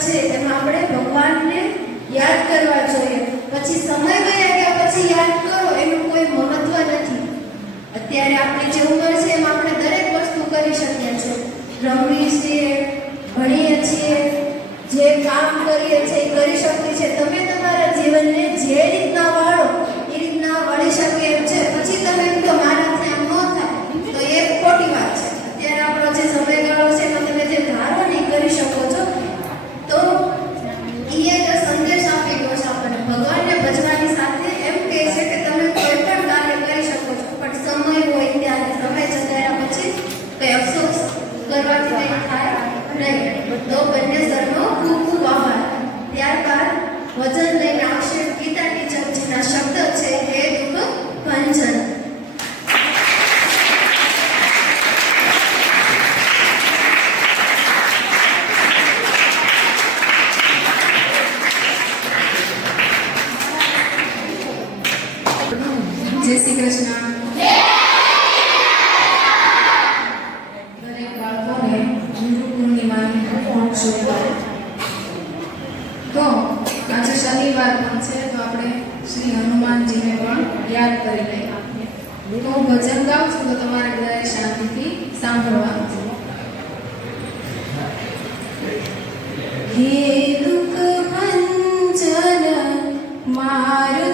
છે એમાં આપણે ભગવાનને યાદ કરવા જોઈએ. પછી સમય ગયા ગયા પછી યાદ કરો, એનું કોઈ મહત્વ નથી. અત્યારે આપણી જે ઉંમર છે એમાં આપણે દરેક વસ્તુ કરી શકીએ છીએ. રમવી છે હું ભજન ગાઉં છું તો તમારે બધાએ શાંતિથી સાંભળવાનું છે. હે દુઃખ ભંજન મારું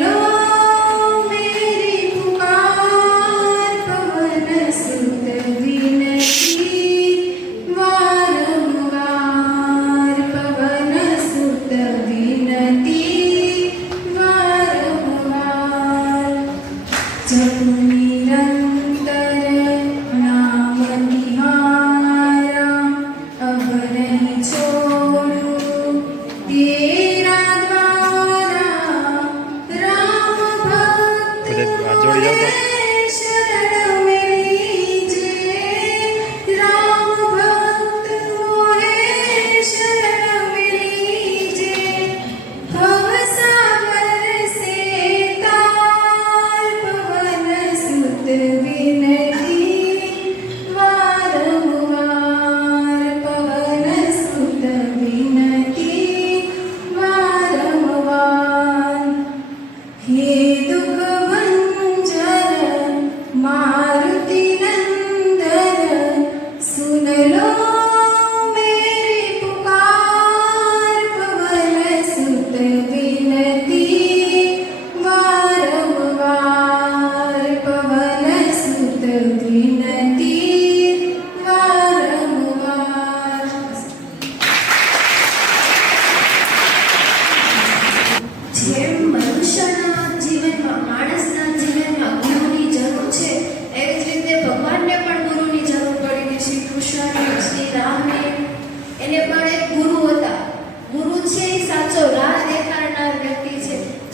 Hello.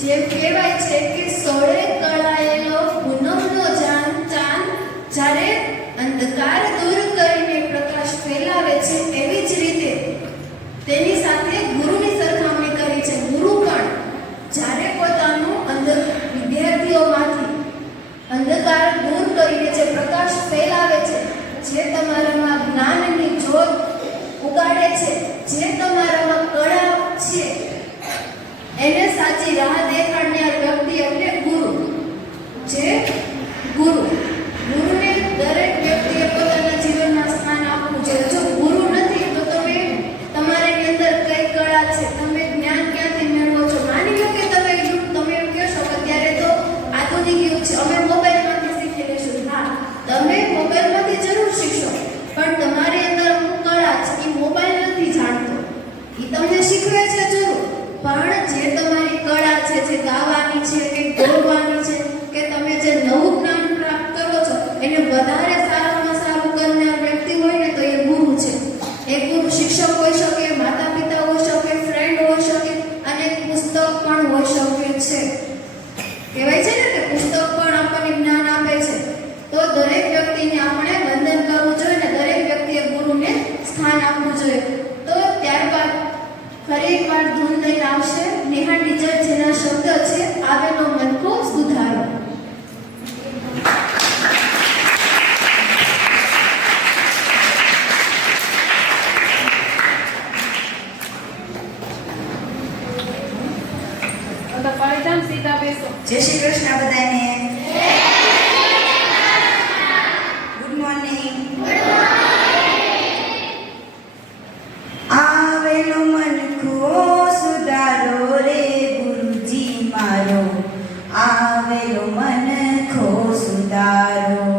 જે કહેવાય છે કે સોળે કળાયેલો પૂનમનો જાન, ચાંદ, જ્યારે અંધકાર દૂર કરીને પ્રકાશ ફેલાવે છે, એવી જ રીતે તેની સાથે ગુરુની રહે છે. જે તમારામાં કળા છે એને સાચી રાહ દેખાડનાર વ્યક્તિ એટલે ગુરુ. જે કોઈનો મન ખુઓ સુધારો રે ગુરુજી મારો. આવેલો મન ખો સુધારો.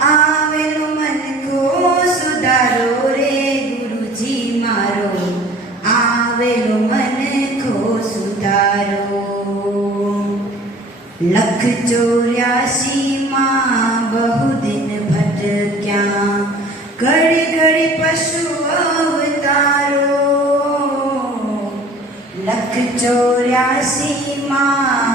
આવેલો મન ખો સુધારો રે ગુરુજી મારો. આવેલો મન ખો સુધારો. લખ ચોર્યાસી માં બહુ ચોર્યાસી માં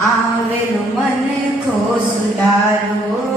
આવેલું મન ખોસલારો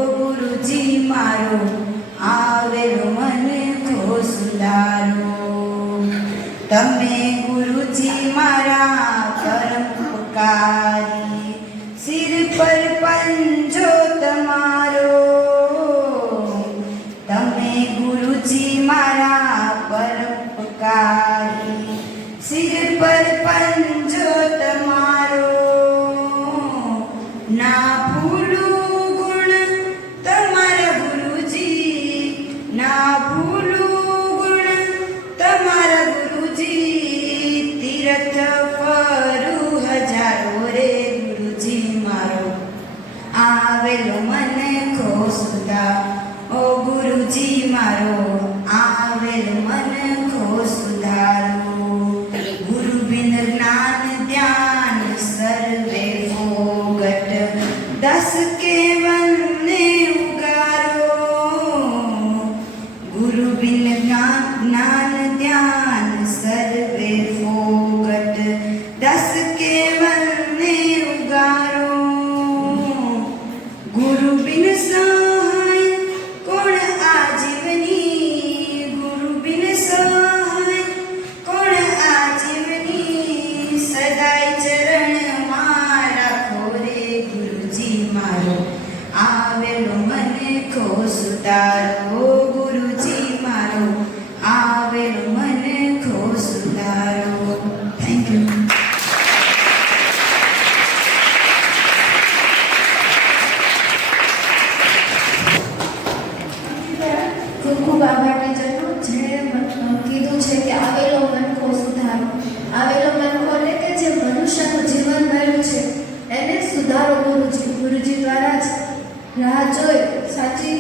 બેસાડો રે ગુરુજી મારો. આવેલો મને ખો સુધા ખૂબ ખૂબ આભાર ટીચરનો, જેણે કીધું છે કે આવેલો મનખો સુધારો. આવેલો મનખો એટલે કે જે મનુષ્યનું જીવન મળ્યું છે, એને સુધારો ગુરુજી ગુરુજી દ્વારા જ રાહ જોઈ, સાચી